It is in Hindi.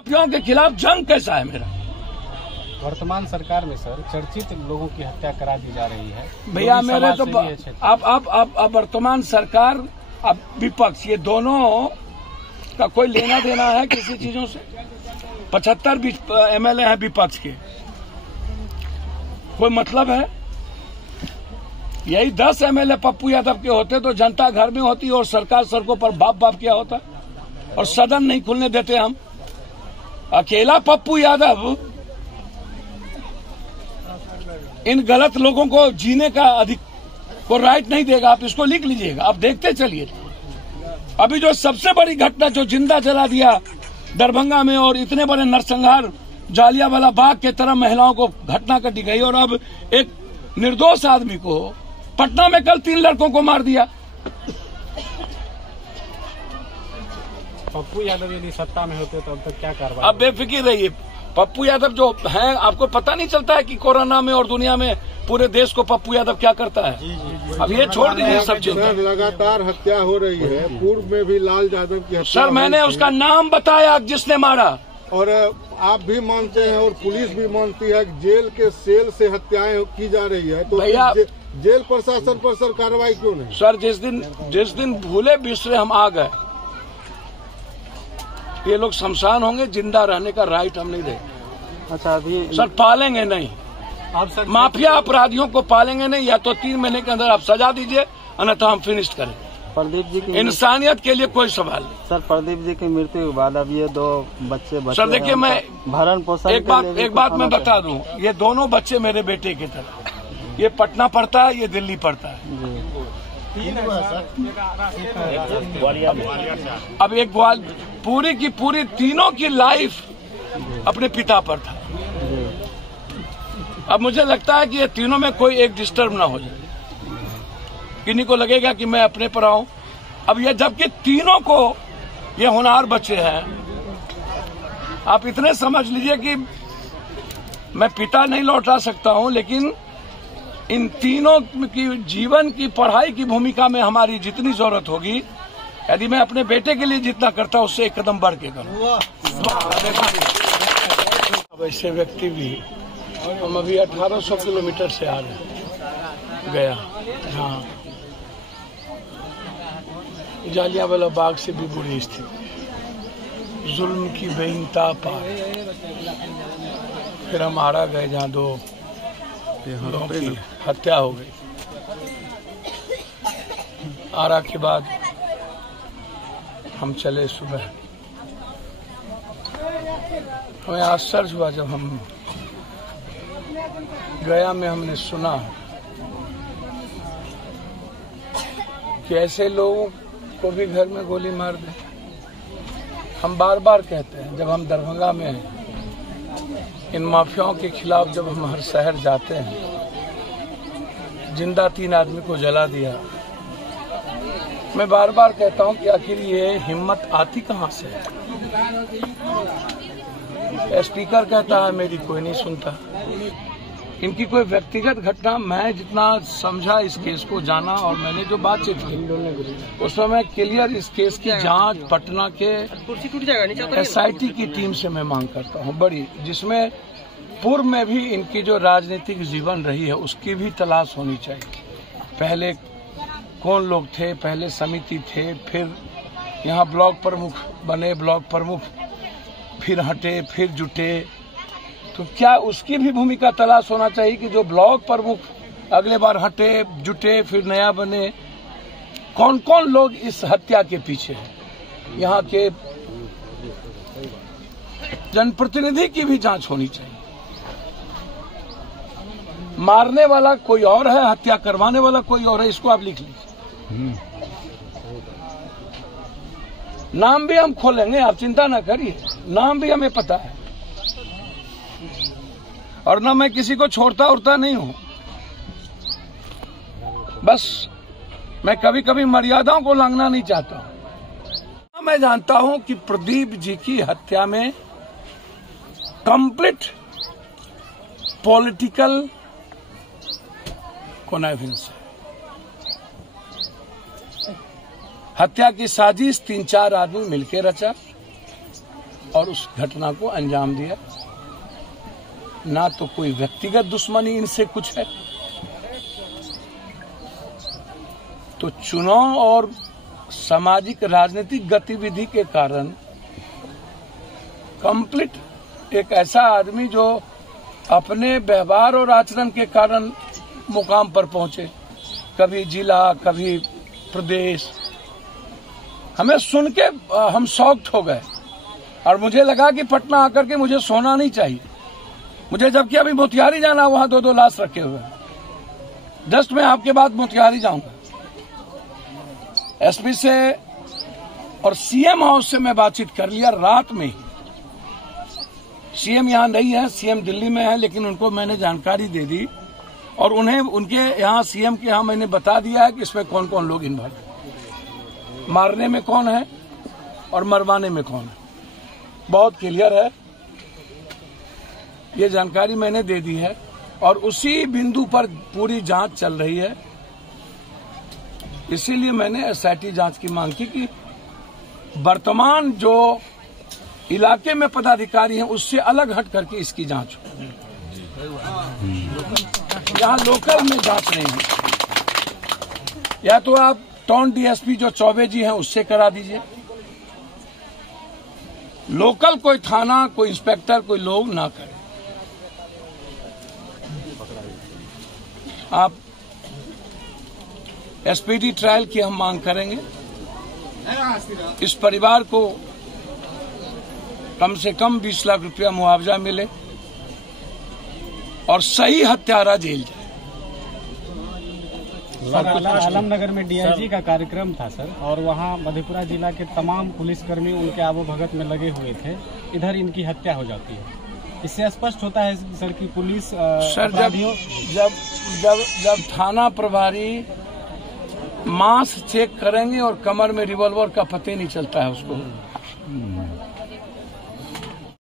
माफियाओं के खिलाफ जंग कैसा है मेरा? वर्तमान सरकार में सर चर्चित लोगों की हत्या करा दी जा रही है भैया। मेरे तो अब वर्तमान सरकार, अब विपक्ष, ये दोनों का कोई लेना देना है किसी चीजों से? 75 MLA हैं विपक्ष के, कोई मतलब है? यही 10 MLA पप्पू यादव के होते तो जनता घर में होती और सरकार सड़कों पर बाप बाप किया होता, और सदन नहीं खुलने देते हम। अकेला पप्पू यादव इन गलत लोगों को जीने का को राइट नहीं देगा। आप इसको लिख लीजिएगा, आप देखते चलिए। अभी जो सबसे बड़ी घटना जो जिंदा जला दिया दरभंगा में, और इतने बड़े नरसंहार जालियांवाला बाग के तरह महिलाओं को घटना घटी गई, और अब एक निर्दोष आदमी को पटना में कल 3 लड़कों को मार दिया। पप्पू यादव यदि सत्ता में होते तो अब तक क्या कार्रवाई? अब बेफिक्र रहिए। पप्पू यादव जो है, आपको पता नहीं चलता है कि कोरोना में और दुनिया में पूरे देश को पप्पू यादव क्या करता है? जी। अब ये छोड़ दीजिए सब चीज। लगातार हत्या हो रही है, पूर्व में भी लाल यादव की हत्या। सर मैंने उसका नाम बताया जिसने मारा, और आप भी मानते हैं और पुलिस भी मानती है कि जेल के सेल से हत्याएं की जा रही है, तो भैया जेल प्रशासन पर सर कार्रवाई क्यों नहीं? सर जिस दिन भूले बिसरे हम आ गए, ये लोग शमशान होंगे, जिंदा रहने का राइट हम नहीं देंगे। अच्छा, अभी सर पालेंगे नहीं, आप माफिया अपराधियों को पालेंगे नहीं। या तो 3 महीने के अंदर आप सजा दीजिए, अन्यथा हम फिनिश करेंगे। प्रदीप जी की इंसानियत के लिए कोई सवाल नहीं। सर प्रदीप जी की मृत्यु के बाद अब ये 2 बच्चे सर देखिए, मैं भरण पोषण एक बात मैं बता दूं, ये दोनों बच्चे मेरे बेटे की तरह, ये पटना पढ़ता है, ये दिल्ली पढ़ता है। अब एक पूरी की पूरी तीनों की लाइफ अपने पिता पर था। अब मुझे लगता है कि ये तीनों में कोई एक डिस्टर्ब ना हो जाए, किन्हीं को लगेगा कि मैं अपने पर आऊं। अब ये जबकि तीनों को ये होनहार बच्चे हैं, आप इतने समझ लीजिए कि मैं पिता नहीं लौटा सकता हूं, लेकिन इन तीनों की जीवन की पढ़ाई की भूमिका में हमारी जितनी जरूरत होगी, यदि मैं अपने बेटे के लिए जितना करता हूं उससे एक कदम बढ़ के करूं। अब ऐसे व्यक्ति भी, हम अभी 1800 किलोमीटर से आ रहे गया, हाँ जालियांवाला बाग से भी बुरी स्थिति, जुल्म की बेइंतहा पार। फिर हम आरा गए जहाँ 2 लोगों की हत्या हो गई। आरा के बाद हम चले सुबह, हमें आश्चर्य हुआ जब हम गया में हमने सुना कि ऐसे लोगों को भी घर में गोली मार दे। हम बार बार कहते हैं, जब हम दरभंगा में हैं, इन माफियाओं के खिलाफ जब हम हर शहर जाते हैं, जिंदा 3 आदमी को जला दिया। मैं बार बार कहता हूं कि आखिर ये हिम्मत आती कहां से है? स्पीकर कहता है मेरी कोई नहीं सुनता। इनकी कोई व्यक्तिगत घटना, मैं जितना समझा इस केस को जाना और मैंने जो बातचीत की, उसमें मैं क्लियर इस केस की जांच पटना के SIT की टीम से मैं मांग करता हूं, बड़ी, जिसमें पूर्व में भी इनकी जो राजनीतिक जीवन रही है उसकी भी तलाश होनी चाहिए। पहले कौन लोग थे, पहले समिति थे, फिर यहाँ ब्लॉक प्रमुख बने, ब्लॉक प्रमुख फिर हटे, फिर जुटे, तो क्या उसकी भी भूमिका तलाश होना चाहिए कि जो ब्लॉक प्रमुख अगले बार हटे, जुटे, फिर नया बने, कौन कौन लोग इस हत्या के पीछे हैं? यहाँ के जनप्रतिनिधि की भी जांच होनी चाहिए। मारने वाला कोई और है, हत्या करवाने वाला कोई और है, इसको आप लिख लीजिए। नाम भी हम खोलेंगे, आप चिंता ना करिए, नाम भी हमें पता है, और ना मैं किसी को छोड़ता उड़ता नहीं हूं। बस मैं कभी कभी मर्यादाओं को लांघना नहीं चाहता हूं। मैं जानता हूं कि प्रदीप जी की हत्या में कंप्लीट पॉलिटिकल कॉन्निवेंस है। हत्या की साजिश 3-4 आदमी मिलकर रचा, और उस घटना को अंजाम दिया। ना तो कोई व्यक्तिगत दुश्मनी इनसे कुछ है, तो चुनाव और सामाजिक राजनीतिक गतिविधि के कारण कंप्लीट एक ऐसा आदमी जो अपने व्यवहार और आचरण के कारण मुकाम पर पहुंचे, कभी जिला कभी प्रदेश, हमें सुन के हम शॉक्ड हो गए और मुझे लगा कि पटना आकर के मुझे सोना नहीं चाहिए मुझे, जबकि अभी मोतिहारी जाना, वहां 2-2 लाश रखे हुए हैं। जस्ट मैं आपके बाद मोतिहारी जाऊंगा। एसपी से और सीएम हाउस से मैं बातचीत कर लिया रात में ही। सीएम यहां नहीं है, सीएम दिल्ली में है, लेकिन उनको मैंने जानकारी दे दी और उन्हें उनके यहां सीएम के यहां मैंने बता दिया है कि इसमें कौन कौन लोग इन्वॉल्व है, मारने में कौन है और मरवाने में कौन है। बहुत क्लियर है, ये जानकारी मैंने दे दी है और उसी बिंदु पर पूरी जांच चल रही है। इसीलिए मैंने एसआईटी जांच की मांग की कि वर्तमान जो इलाके में पदाधिकारी हैं उससे अलग हट करके इसकी जांच हो। यहाँ लोकल में जांच नहीं है, या तो आप टाउन डीएसपी जो चौबे जी हैं उससे करा दीजिए, लोकल कोई थाना कोई इंस्पेक्टर कोई लोग ना करे। आप एसपीडी ट्रायल की हम मांग करेंगे, इस परिवार को कम से कम 20 लाख रुपया मुआवजा मिले और सही हत्यारा जेल जाए। सर, आलमनगर में डीआईजी का कार्यक्रम था सर, और वहां मधेपुरा जिला के तमाम पुलिसकर्मी उनके आबोभगत में लगे हुए थे, इधर इनकी हत्या हो जाती है। इससे स्पष्ट होता है सर कि पुलिस सर जब थाना प्रभारी मांस चेक करेंगे और कमर में रिवॉल्वर का पता ही नहीं चलता है उसको,